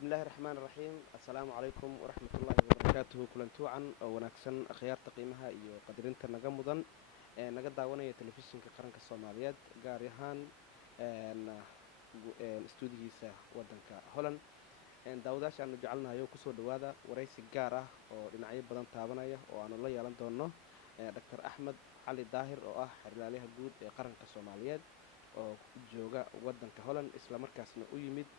بسم الله الرحمن الرحيم السلام عليكم ورحمة الله وبركاته كلنتو عن وناكسن خيارتا قيمها iyo qadarinta naga mudan ee naga daawanaya telefishinka qaranka Soomaaliyeed gaar ahaan stuudiyiisa wadanka Holland daawadaasha aanu jecelnahay ku soo dhawaada wareysi gaar ah oo dhinacyo badan taabanaya oo aanu la yeelan doono Dr. Axmed Cali Daahir oo ah xiriirlaha guud ee qaranka Soomaaliyeed oo jooga wadanka Holland isla markaasna u yimid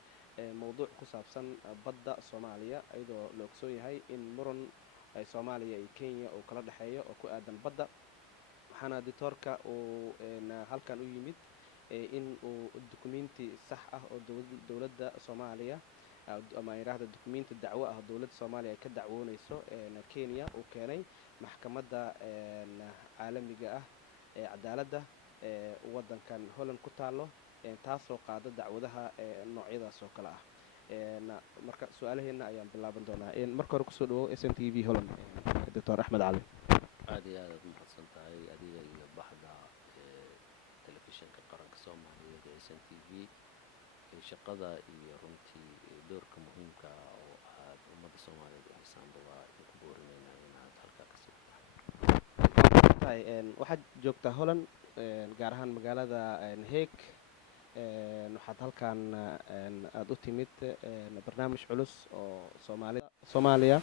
موضوع كسابسن بدأ صوماليا أيضا لوكسوني هاي إن مرن أي صوماليا أي كينيا أو كلا دحية أو كأدن بدأ حنا ديتوركا أو إن هل كان يمد إن الدوكومنتي صح أو دولة صوماليا أو ما يراه الدوكومنت الدعوة أو دولة صوماليا كدعوون يسو إن كينيا وكيني محكمة دا عالمي جاء عدالة ودن كان هولن كتالو taasoo qaada dacwadaha noocyadaas oo kale ah marka su'aalaheena ayaan bilaaban doonaa marka hore kusoo dhawow SNTV Holland Dr. Axmed Cali aad iyo aad mahadsan tahay adiga iyo baxda telefishinka qaranka Soomaaliyeed ee SNTV shaqada iyo runtii doorka muhiimka ah oo aad ummadda Soomaaliyeed u haysaanba waa ku boorineynaa inaad halkaa ka sii tahay waxaad joogtaa Holland gaar ahaan magaalada Hague waxaad halkan aad u timid barnaamij culus oo Soomaaliya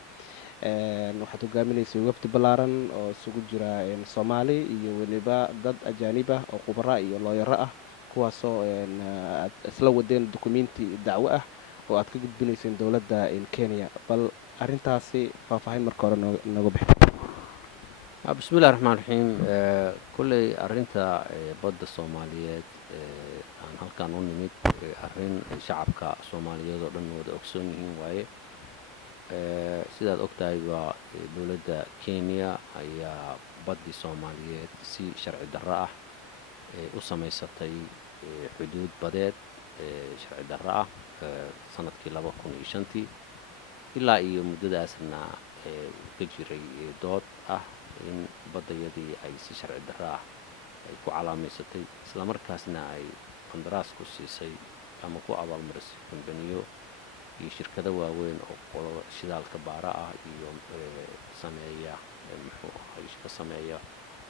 waxaad hogaaminaysay wafdi ballaaran oo isugu jira Soomaali iyo weliba dad ajaanib ah oo khubaro iyo looyaro ah kuwaasoo aad isla wadeen dukumeenti dacwo ah oo aad ka gudbinayseen dowladda Kenya bal arrintaasi faahfaahin marka hore nooga bixi bismillaahir rahmaanir rahiim kulley arrinta badda Soomaaliyeed aan halkan u nimid arrin shacabka Soomaaliyeed oo dhan wada ogsoon yihiin waaye sidaad ogtahay waa dowladda Kenya ayaa baddi Soomaaliyeed si sharci darro ah u samaysatay xuduud badeed sharci darro ah sanadkii 2005 ilaa iyo muddadaasna ka jiray dood ah in baddayadii ay si sharci darro ah ay ku calaamaysatay isla markaasna ay qandaraas ku siisay ama ku abaalmarisay kumbaniyo iyo shirkado waaweyn oo qolada shidaalka baara ah iyo sameeya muxuu ahay ka sameeya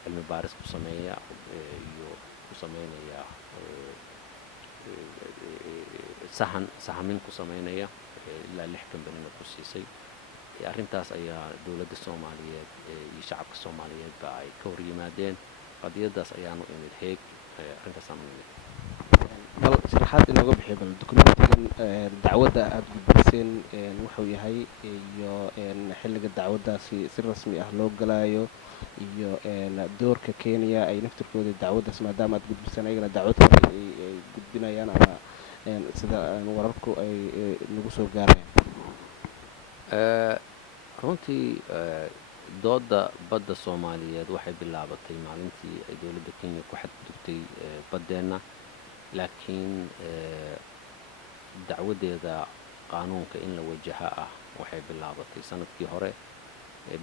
cilmi baaris ku sameeya iyo ku sameynaya sahamin ku sameynaya ilaa 6 kumbanina ku siisay arrintaas ayaa dowladda Soomaaliyeed iyo shacabka Soomaaliyeed ba ay ka hor yimaadeen qadiyadaas ayaanu imid Hague arrintaas aan imid bal sharaxaad inooga bixi bal dukumeentigan dacwadda aad gudbiseen wuxuu yahay iyo xilliga dacwaddaasi si rasmi ah loo galaayo iyo doorka Kenya ay naftirkooda dacwaddaas maadaama aad gudbiseen ayagana dacwad kale ay gudbinayaan ama sida wararku ay nagu soo gaareen runtii dooda badda Soomaaliyeed waxay bilaabatay maalintii ay dowladda Kenya ku xadgudubtay baddeena laakiin dacwadeeda qaanuunka in la wajaha ah waxay bilaabatay sanadkii hore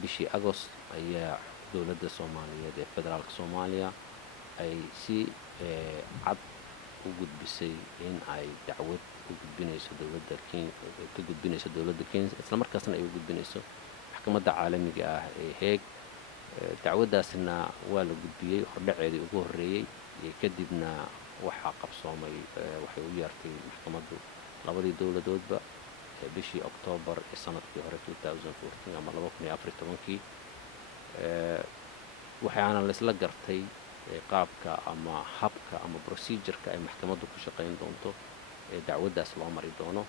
bishii Agost ayaa dowladda Soomaaliyeed ee federaalka Soomaaliya ay si cad u gudbisay in ay dacwad u gudbinayso dowladda Kenya ka gudbinayso dowladda Kenya isla markaasna ay u gudbinayso maxkamadda caalamiga ah ee Hague dacwadaasna waa la gudbiyay hordhaceedii ugu horeeyay kadibna waxaa qabsoomay waxay u yeertay maxkamaddu labadii dowladoodba bishii Oktoobar ee sanadkii hore 2014 ama 2014 waxaana la isla gartay qaabka ama habka ama procedure-ka ay maxkamaddu ku shaqayn doonto dacwaddaas loo mari doono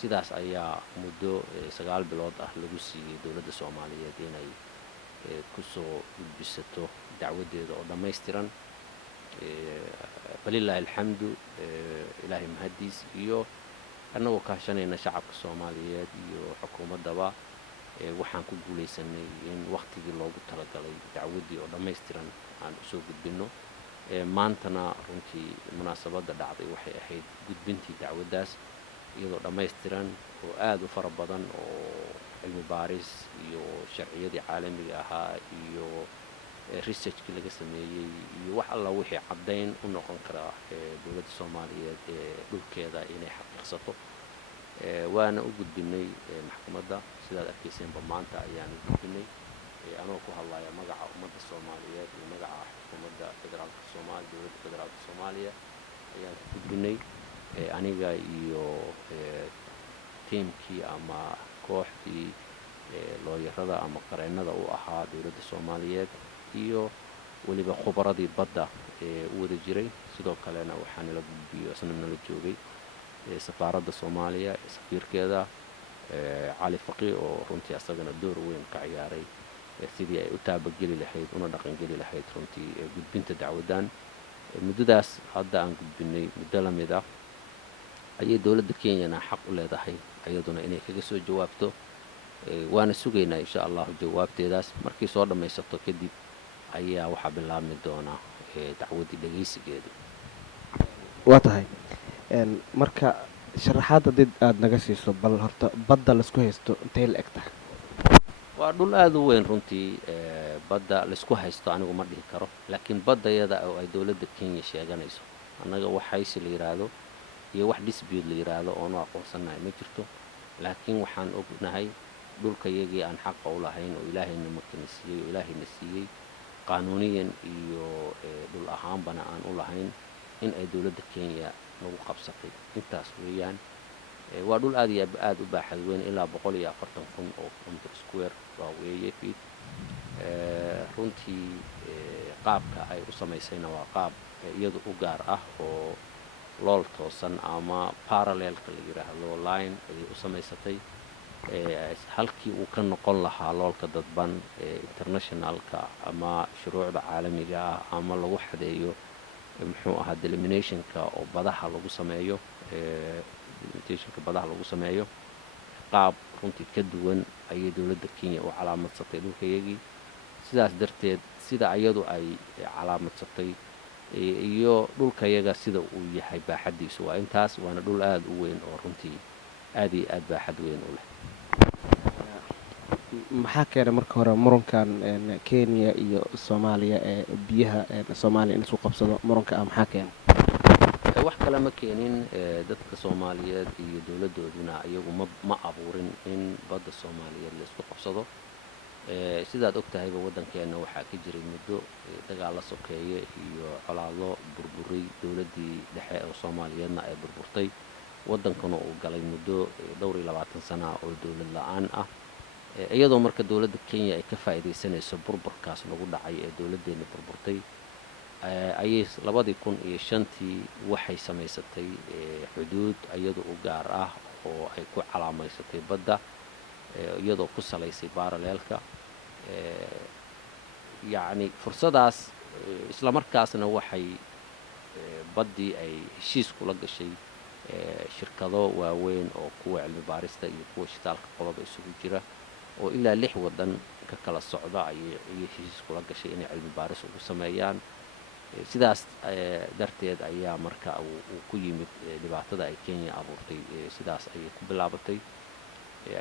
sidaas ayaa muddo 9 bilood ah lagu siiyay dowladda Soomaaliyeed inay ku soo gudbisato dacwadeeda oo dhammaystiran balillaahi alxamdu ilaahay mahadiis iyo annagoo kaashanayna shacabka Soomaaliyeed iyo xukuumaddaba waxaan ku guuleysanay in waqtigii loogu talagalay dacwadii oo dhammaystiran aan u soo gudbino maantana runtii munaasabadda dhacday waxay ahayd gudbintii dacwaddaas iyadoo dhammaystiran oo aad u fara badan oo cilmi baaris iyo sharciyadii caalamiga ahaa iyo researchkii laga sameeyey iyo wax alla wixii caddayn u noqon kara dowladda Soomaaliyeed ee dhulkeeda inay xaqiiqsato waana u gudbinay maxkamadda sidaad arkayseenba maanta ayaan u gudbinay anoo ku hadlaya magaca ummadda soomaaliyeed iyo magaca xukuumadda federaalka soomaaliya dowladda federaalka soomaaliya ayaan ku gudbinay aniga iyo tiimkii ama kooxdii looyarada ama qareennada u ahaa dowladda soomaaliyeed iyo weliba khubaradii badda u wada jiray sidoo kalena waxaa nala gudbiyo isna nala joogay safaaradda soomaaliya safiirkeeda cali faqi oo runtii asagana door weyn ka ciyaaray sidii ay u taabageli lahayd una dhaqangeli lahayd runtii gudbinta dacwaddan muddadaas hadda aan gudbinay muddo la mid ah ayay dowladda kenyana xaq u leedahay iyaduna inay kaga soo jawaabto waana sugaynaa insha allahu jawaabteedaas markii soo dhammaysato kadib ayaa waxaa bilaabmi doona dacwaddii dhegaysigeedu waa tahay marka sharaxaadda did aada naga siiso bal horta badda laisku haysto intay la eg tahay waa dhul aada u weyn runtii badda laisku haysto anigu ma dhihi karo laakiin baddayada oo ay dowladda kenya sheeganayso annaga wax haysi la yidhaahdo iyo wax dispute la yidhaahdo oonu aqoonsannahay ma jirto laakiin waxaan ognahay dhulkayagii aan xaqa u lahayn oo ilaahayna makana siiyey oo ilaahayna siiyey qaanuuniyan iyo dhul ahaanbana aan u lahayn in ay dowladda kenya nagu qabsatay intaas weeyaan waa dhul aad iyo aad u baaxad weyn ilaa 140,000 oo kilometer square waa weeye feet runtii qaabka ay u samaysayna waa qaab iyadu u gaar ah oo lool toosan ama parallelka la yidhaahdo line ayay u samaysatay halkii uu ka noqon lahaa loolka dadban internationalka ama shuruucda caalamiga ah ama lagu xadeeyo muxuu ahaa deliminationka oo badaha lagu sameeyo delimitationka badaha lagu sameeyo qaab runtii ka duwan ayay dowladda kenya u calaamadsatay dhulkayagii sidaas darteed sida iyadu ay calaamadsatay iyo dhulkayaga sida uu yahay baaxaddiisu waa intaas waana dhul aada u weyn oo runtii aad iyo aad baaxad weyn u leh maxaa keenay marka hore murankan kenya iyo soomaaliya ee biyaha soomaaliya in isku qabsado muranka ah maxaa keenay wax kale ma keenin dadka soomaaliyeed iyo dowladdooduna iyagu ma abuurin in badda soomaaliyeed la isku qabsado sidaad og tahayba waddankeenna waxaa ka jiray muddo dagaalla sokeeye iyo colaado burburay dowladdii dhexe oo soomaaliyeedna ay burburtay waddankuna uu galay muddo dhowr iyo 20 sana oo dowlad la-aan ah iyadoo marka dowladda kenya ay ka faa'iidaysanayso burburkaas lagu dhacay ee dowladdeenna burburtay ayay 2005 waxay samaysatay xuduud iyadu u gaar ah oo ay ku calaamaysatay badda iyadoo ku salaysay parallelka yacni fursadaas isla markaasna waxay baddii ay heshiis kula gashay shirkado waaweyn oo kuwa cilmi baarista iyo kuwa shitaalka qoloba isugu jira oo ilaa 6 waddan ka kala socda ayay heshiis kula gashay inay cilmi baaris ugu sameeyaan sidaas darteed ayaa marka uu ku yimid dhibaatada ay kenya abuurtay sidaas ayay ku bilaabatay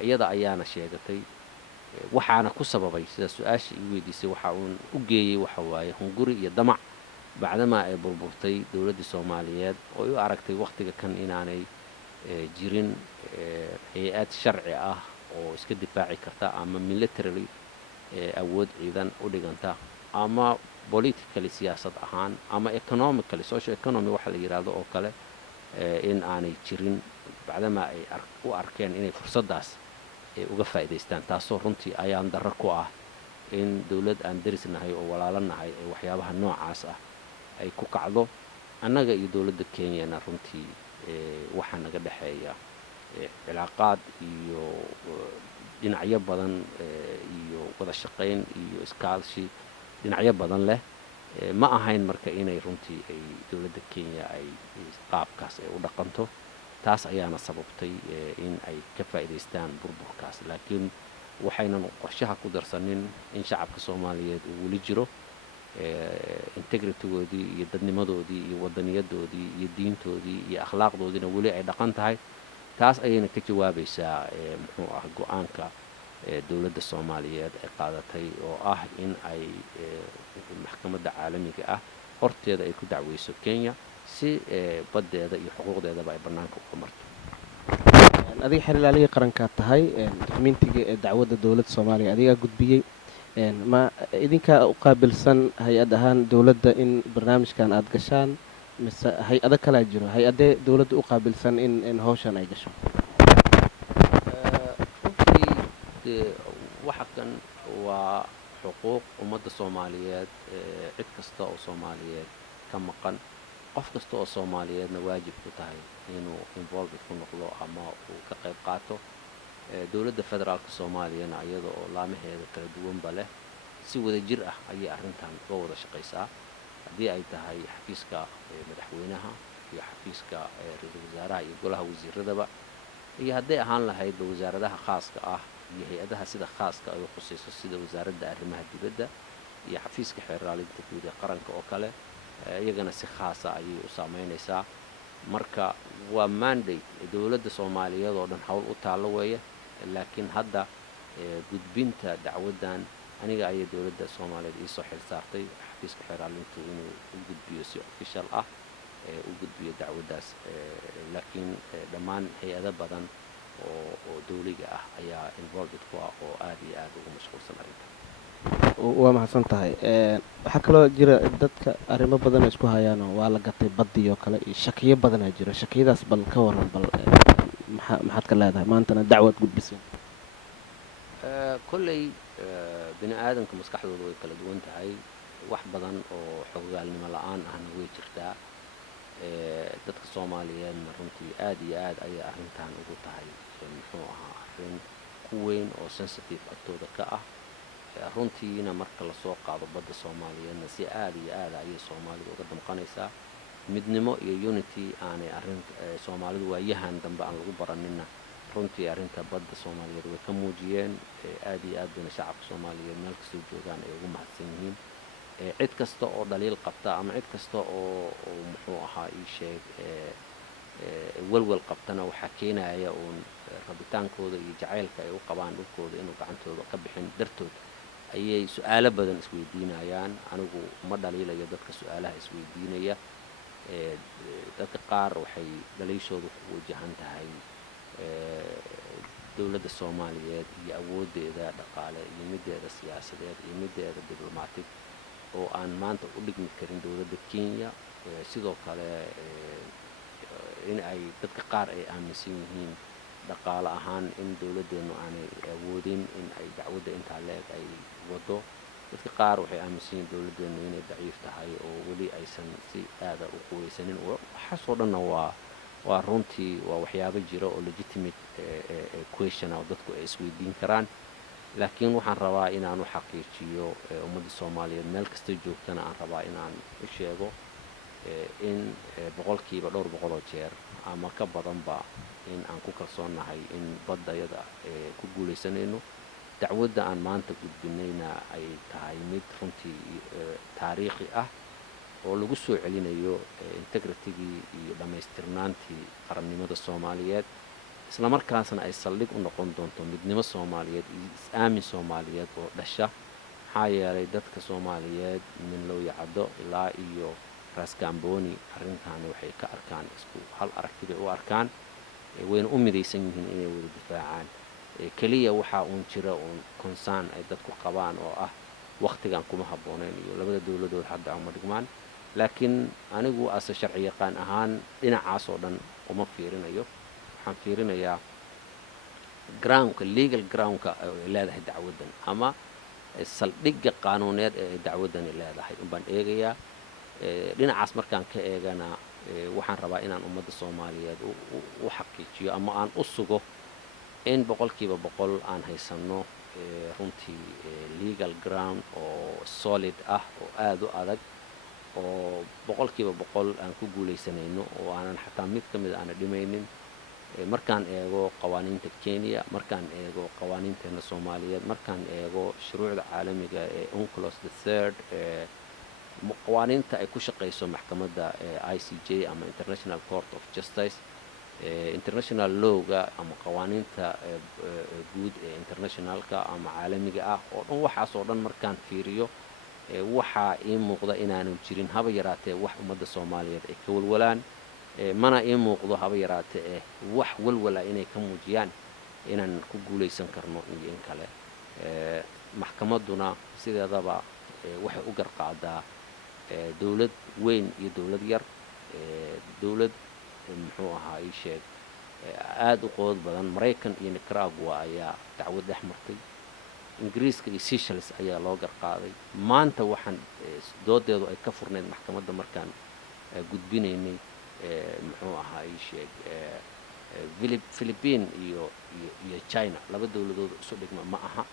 iyada ayaana sheegatay waxaana ku sababay sida su-aasha ii weydiisay waxa uun u geeyey waxa waaye hunguri iyo damac bacdamaa ay burburtay dowladdii soomaaliyeed oo u aragtay wakhtiga kan inaanay jirin hay-ad sharci ah oo iska difaaci karta ama militarily awood ciidan u dhiganta ama politically siyaasad ahaan ama economically social economy waxa la yidhaahdo oo kale in aanay jirin bacdamaa ay u arkeen inay fursaddaas uga faa'iidaystaan taasoo runtii ayaan darro ku ah in dowlad aan darisnahay oo walaalanahay ee waxyaabaha noocaas ah ay ku kacdo annaga iyo dowladda kenyana runtii waxaa naga dhexeeya cilaaqaad iyo dhinacyo badan iyo wada shaqayn iyo iskaalshi dhinacyo badan leh ma ahayn marka inay runtii ay dowladda kenya ay qaabkaas ay u dhaqanto taas ayaana sababtay in ay ka faa'iidaystaan burburkaas laakiin waxaynan qorshaha ku darsanin in shacabka soomaaliyeed uu weli jiro integritygoodii iyo dadnimadoodii iyo wadaniyadoodii iyo diintoodii iyo akhlaaqdoodiina weli ay dhaqan tahay taas ayayna ka jawaabaysaa muxuu ah go-aanka dowladda soomaaliyeed ay qaadatay oo ah in ay maxkamadda caalamiga ah horteeda ay ku dacweyso kenya si baddeeda iyo xuquuqdeedaba ay bannaanka uga marto adiga xerilaalihii qarankaa tahay dokumentiga ee dacwadda dowladda soomaaliya adigaa gudbiyey ma idinkaa u qaabilsan hay-ad ahaan dowladda in barnaamijkan aada gashaan mise hay-ado kalaa jiro hay-adee dowladda u qaabilsan in hawshan ay gasho runtii dee waxa kan waa xuquuq ummadda soomaaliyeed cid kasta oo soomaaliyeed ka maqan qof kasta oo soomaaliyeedna waajib ku tahay inuu involved ku noqdo ama uu ka qayb qaato dowladda federaalka soomaaliyana iyada oo laamaheeda kala duwanba leh si wada jir ah ayay arrintan uga wada shaqaysaa haddii ay tahay xafiiska madaxweynaha iyo xafiiska ra-iisul wasaaraha iyo golaha wasiiradaba iyo hadday ahaan lahaydba wasaaradaha khaaska ah iyo hay-adaha sida khaaska ay u khusayso sida wasaaradda arrimaha dibadda iyo xafiiska xeeraalinta guud ee qaranka oo kale iyagana si khaasa ayay u saamaynaysaa marka waa mandate dowladda soomaaliyeed oo dhan hawl u taallo weeye laakiin hadda gudbinta dacwaddan aniga ayay dowladda soomaaliyeed iisoo xil saartay xafiiska xeeraalintu inuu u gudbiyo si official ah u gudbiyo dacwaddaas laakiin dhammaan hay-ado badan oo dawliga ah ayaa involved ku ah oo aad iyo aad ugu mashquulsan arrintan waa mahadsan tahay waxaa kaloo jira dadka arrimo badan isku hayaanoo waa la gatay baddii oo kale iyo shakiyo badanaa jiro shakiyadaas bal ka waran bal maxaad ka leedahay maantana dacwad gudbiseen kolley bini aadanka maskaxdooda way kala duwan tahay wax badan oo xogogaalnimo la-aan ahna way jirtaa dadka soomaaliyeedna runtii aad iyo aad ayay arrintan ugu tahay muxuu ahaa arrin ku weyn oo sensitive agtooda ka ah runtiina marka lasoo qaado badda soomaaliyeedna si aad iyo aada ayay soomaalidu uga damqanaysaa midnimo iyo unity aanay arrin soomaalidu waayahan dambe aan lagu baraninna runtii arrinta badda soomaaliyeed way ka muujiyeen aad iyo aad bayna shacabka soomaaliyeed meel kastoo joogaan ay ugu mahadsan yihiin cid kasta oo dhaliil qabta ama cid kasta oo muxuu ahaa ii sheeg welwel qabtana waxaa keenaya uun rabitaankooda iyo jacaylka ay u qabaan dhulkooda inuu gacantooda ka bixin dartood ayay su-aalo badan isweydiinayaan anigu ma dhaliilayo dadka su-aalaha isweydiinaya dadka qaar waxay dhaliishooda ku wajahan tahay dowladda soomaaliyeed iyo awooddeeda dhaqaale iyo middeeda siyaasadeed iyo middeeda diblomatic oo aan maanta u dhigmi karin dowladda kenya sidoo kale in ay dadka qaar ay aaminsan yihiin dhaqaale ahaan in dowladdeennu aanay awoodin in ay dacwadda intaa le-eg ay wado dadka qaar waxay aaminsan yihiin dowladdeennu inay daciif tahay oo weli aysan si aada u quweysanin waxaasoo dhanna waa runtii waa waxyaabo jira oo legitimate question oo dadku ay isweydiin karaan laakiin waxaan rabaa inaan u xaqiijiyo ummadda soomaaliyeed meel kasta joogtana aan rabaa inaan u sheego in boqolkiiba dhowr boqoloo jeer ama ka badanba in aan ku kalsoonnahay in baddayada ku guulaysanayno dacwadda aan maanta gudbinayna ay tahay mid runtii taariikhi ah oo lagu soo celinayo integritigii iyo dhammaystirnaantii qarannimada soomaaliyeed isla markaasna ay saldhig u noqon doonto midnimo soomaaliyeed iyo is-aamin soomaaliyeed oo dhasha maxaa yeelay dadka soomaaliyeed min lowyacaddo ilaa iyo raasgaambooni arrintaani waxay ka arkaan isku hal aragti bay u arkaan wayna u midaysan yihiin inay wada difaacaan keliya waxaa uun jira uun concern ay dadku qabaan oo ah wakhtigan kuma habbooneyn iyo labada dowladood hadda uma dhigmaan laakiin anigu ase sharci yaqaan ahaan dhinacaas oo dhan uma fiirinayo waxaan fiirinayaa groundka legal groundka ay leedahay dacwaddan ama saldhigga qaanuuneed ee ay dacwaddani leedahay unbaan eegayaa dhinacaas markaan ka eegana waxaan rabaa inaan ummadda soomaaliyeed u xaqiijiyo ama aan u sugo in boqolkiiba boqol aan haysanno runtii legal ground oo solid ah oo aada u adag oo boqolkiiba boqol aan ku guulaysanayno oo aanan xataa mid ka mid aana dhimaynin markaan eego qawaaniinta kenya markaan eego qawaaniinteena soomaaliyeed markaan eego shuruucda caalamiga ee unclos the third qawaaniinta ay ku shaqayso maxkamadda i c j ama international court of justice international lowga ama qawaaniinta guud ee internationalka ama caalamiga ah oo dhan waxaas oo dhan markaan fiiriyo waxaa ii muuqda inaanu jirin haba yaraatee wax ummadda soomaaliyeed ay ka walwalaan mana ii muuqdo haba yaraatee wax walwala inay ka muujiyaan inaan ku guulaysan karno iyo in kale maxkamadduna sideedaba waxay u garqaadaa dawlad weyn iyo dawlad yar dawlad muxuu ahaa ii sheeg aad u qood badan maraykan iyo nicaragua ayaa dacwad dhex martay ingiriiska iyo seychelles ayaa loo garqaaday maanta waxaan doodeedu ay ka furnayd maxkamadda markaan gudbinaynay muxuu ahaa ii sheeg philippine iyo china laba dawladood isu dhigma ma aha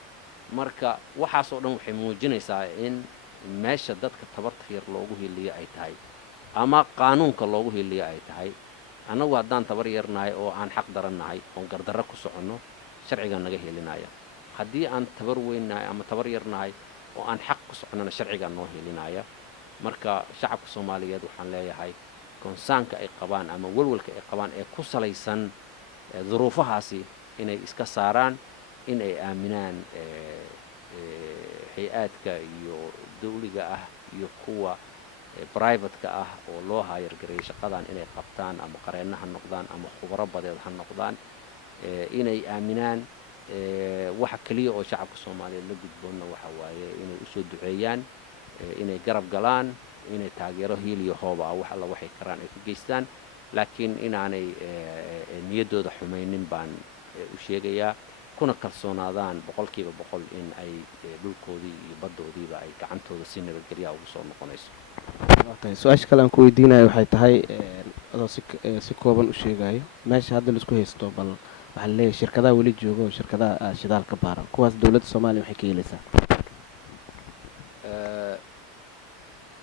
marka waxaasoo dhan waxay muujinaysaa in meesha dadka tabarta yar loogu heliyo ay tahay ama qaanuunka loogu heliyo ay tahay annagu haddaan tabar yarnahay oo aan xaq darannahay oon gardarro ku soconno sharcigaa naga helinaya haddii aan tabar weynnahay ama tabar yarnahay oo aan xaq ku soconnona sharcigaa noo helinaya marka shacabka soomaaliyeed waxaan leeyahay konsaanka ay qabaan ama walwalka ay qabaan ee ku salaysan duruufahaasi inay iska saaraan in ay aaminaan hay-aadka iyo dawliga ah iyo kuwa brivatka ah oo loo haayargareeyay shaqadan inay qabtaan ama qareenna ha noqdaan ama khubaro badeed ha noqdaan inay aaminaan waxa keliya oo shacabka soomaaliyeed la gudboonna waxa waaye inay usoo duceeyaan inay garab galaan inay taageero hiil iyo hooba ah wax alla waxay karaan ay ku geystaan laakiin inaanay niyaddooda xumaynin baan u sheegayaa kuna kalsoonaadaan boqolkiiba boqol in ay dhulkoodii iyo baddoodiiba ay gacantooda si nabadgelyaha ugu soo noqonayso su-aasha kale aan ku weydiinayo waxay tahay adoo si kooban u sheegayo meesha hadda laisku haysto bal waxaa laleeyahay shirkadaha weli jooga oo shirkadaha shidaal ka baaran kuwaas dawladda soomaaliya waxay ka helaysaa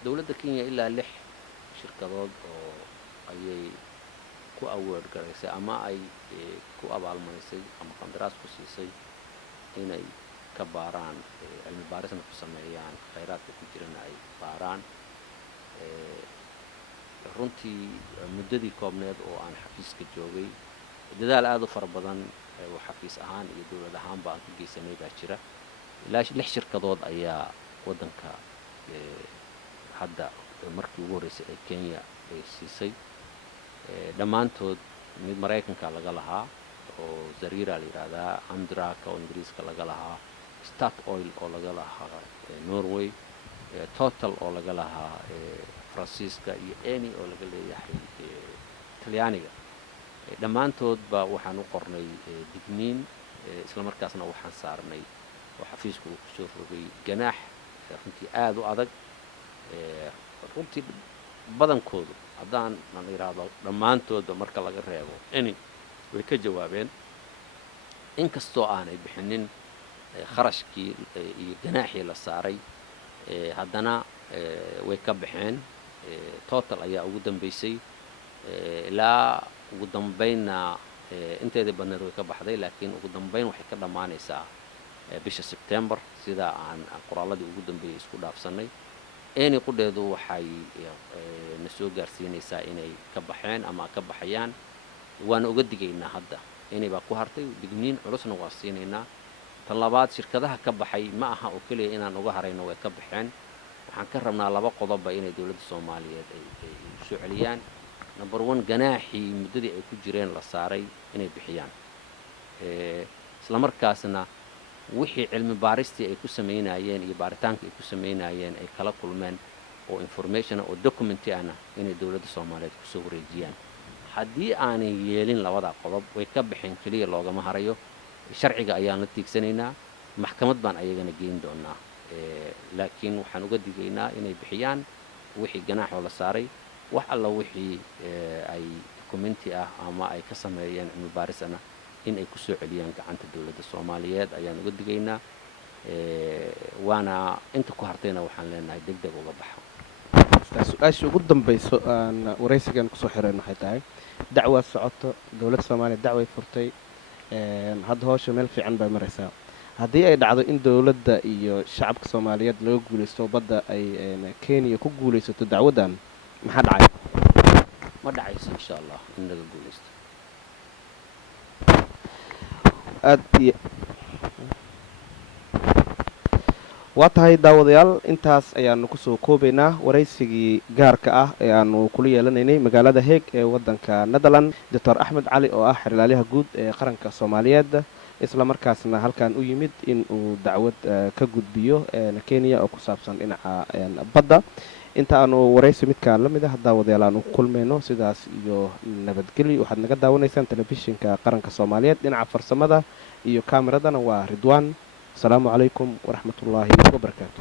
dawladda kenya ilaa 6 shirkadood oo ayay ku award garaysay ama ay ku abaalmarisay ama qandaraas ku siisay inay ka baaraan cilmi baarisna ku sameeyaan khayraadka ku jirana ay baaraan runtii muddadii koobneed oo aan xafiiska joogay dadaal aad u fara badan oo xafiis ahaan iyo dawlad ahaanba aan ku geysanay baa jira ilaa 6 shirkadood ayaa waddanka hadda markii ugu horreysay ee kenya ay siisay dhammaantood mid maraykanka laga lahaa oo zariira la yidhaahdaa amdraka oo ingiriiska laga lahaa start oil oo laga lahaa norway total oo laga lahaa faransiiska iyo eni oo laga leeyahay talyaaniga dhammaantoodba waxaan u qornay digniin isla markaasna waxaan saarnay oo xafiisku uu kusoo rogay ganaax runtii aad u adag runtii badankoodu haddaan aan yidhaahdo dhammaantoodba marka laga reebo eni way ka jawaabeen inkastoo aanay bixinin kharashkii iyo ganaaxii la saaray haddana way ka baxeen total ayaa ugu dambaysay ilaa ugu dambaynna inteedii badneed way ka baxday laakiin ugu dambayn waxay ka dhammaanaysaa bisha September sida aan qoraalladii ugu dambeeyay isku dhaafsanay eni qudheedu waxay na soo gaarsiinaysaa inay ka baxeen ama ka baxayaan waana uga digaynaa hadda inay baa ku hartay digniin culusna waa siinaynaa tan labaad shirkadaha ka baxay ma aha oo keliya inaan uga harayno way ka baxeen waxaan ka rabnaa 2 qodobba inay dawladda soomaaliyeed ay soo celiyaan number 1 ganaaxii muddadii ay ku jireen la saaray inay bixiyaan isla markaasna wixii cilmi baaristii ay ku sameynayeen iyo baaritaanka ay ku sameynayeen ay kala kulmeen oo information oo document ahna inay dawladda soomaaliyeed ku soo wareejiyaan haddii aanay yeelin 2 qodob way ka baxeen kaliya loogama harayo sharciga ayaan la tiigsanaynaa maxkamad baan ayagana geyn doonaa laakiin waxaan uga digaynaa inay bixiyaan wixii ganaaxoo la saaray wax alla wixii ay documenti ah ama ay ka sameeyeen cilmi baarisana in ay ku soo celiyaan gacanta dawladda soomaaliyeed ayaan uga digaynaa waana inta ku hartayna waxaan leenahay degdeg uga baxo su-aasha ugu dambayso aan waraysigan kusoo xireen waxay tahay dacwaa socoto dawladda soomaaliya dacway furtay hadda hawsha meel fiican bay maraysaa haddii ay dhacdo in dawladda iyo shacabka soomaaliyeed laga guulaysto badda ay kenya ku guulaysato dacwaddan maxaa dhacay ma dhacayso insha allah in laga guulaysto waa tahay daawadayaal intaas ayaanu kusoo koobaynaa waraysigii gaarka ah ee aanu kula yeelanaynay magaalada heeg ee wadanka netherland doctor axmed cali oo ah xerlaaliyaha guud ee qaranka soomaaliyeed isla markaasna halkan u yimid in uu dacwad ka gudbiyo kenya oo ku saabsan dhinaca badda inta aanu waraysi midkaa la mid ah daawadayaal aanu ku kulmayno sidaas iyo nabadgelyo waxaad naga daawanaysaan telefishinka qaranka soomaaliyeed dhinaca farsamada iyo kaameradana waa ridwaan asalaamu calaykum waraxmatullaahi wabarakaatu